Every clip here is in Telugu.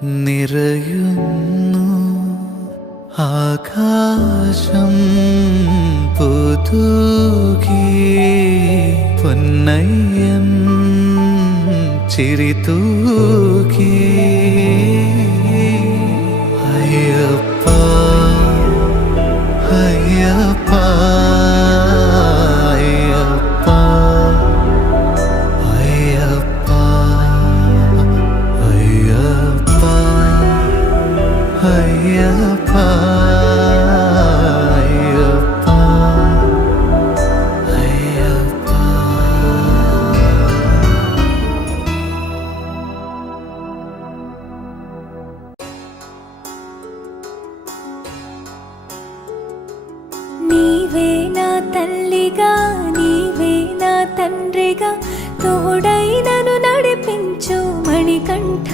നിറയുന്നു ആകാശം പുതുകി പൊന്നയ്യൻ ചിരിതൂകി അയ്യപ്പ അയ്യപ്പ അയ്യപ്പ അയ്യപ്പ അയ്യപ്പ അയ്യപ്പ నీవే నా తల్లిగా నీవే నా తండ్రిగా తోడై నన్ను నడిపించు మణికంఠ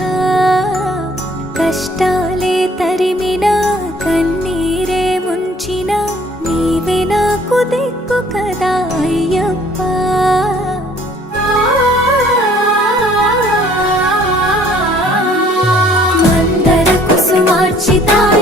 కష్టాలే తరిమినా కన్నీరే ముంచినా నీవే నాకు దిక్కు కదా అయ్యప్ప మందర కుసుమార్చితాయ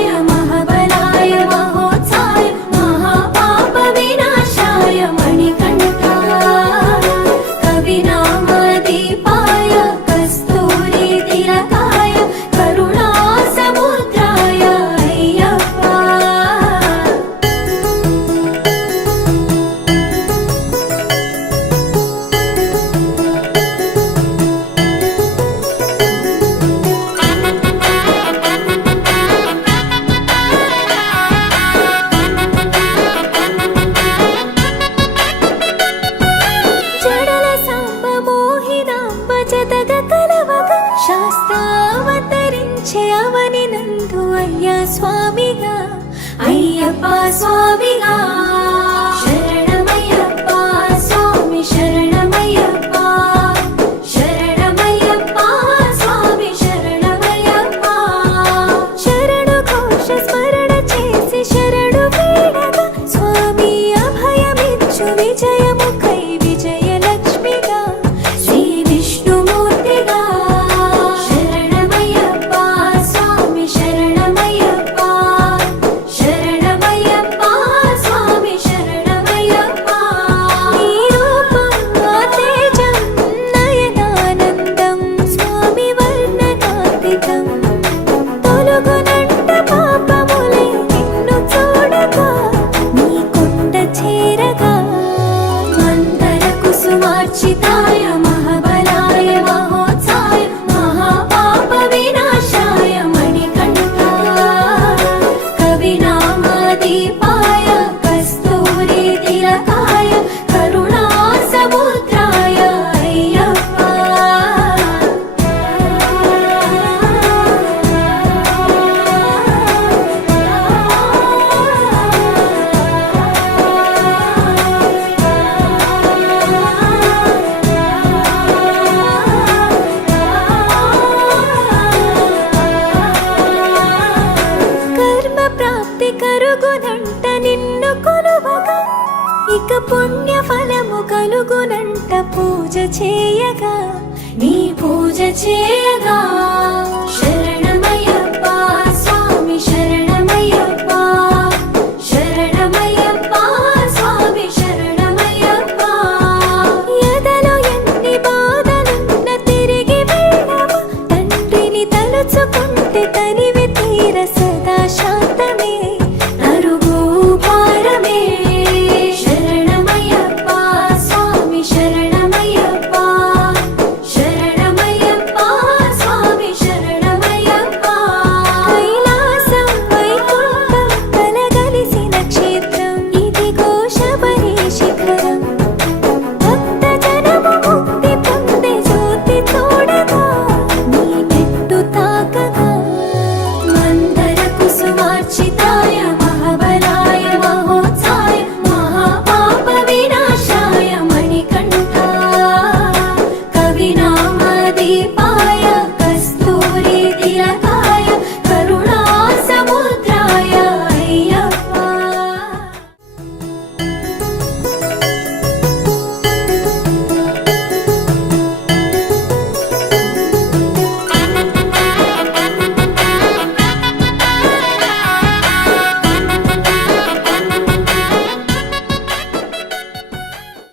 శాస్త్రావతరించే అవని నందు అయ్యా స్వామిగా అయ్యప్ప స్వామిగా శరణమయ్యప్ప స్వామి శరణమయ్యప్ప శరణమయ్యప్ప స్వామి శరణమయ్యప్ప శరణు ఘోష స్మరణ చేసి శరణు వేడగా స్వామి అభయమిచ్చు విజయముఖై విజయలక్ష్మిగా శ్రీ విష్ణుమూర్తిగా మార్చితాయ మహాబలాయ మహోత్సాయ మహాపాప వినాశాయ మణికంఠ కవినామదీపాయ కస్తూరి తిలకాయ కరుణా సముద్రాయ అయ్యప్ప కరుగునంట నిన్ను కొలువగా ఇక పుణ్య ఫలము కలుగునంట పూజ చేయగా నీ పూజ చేయగా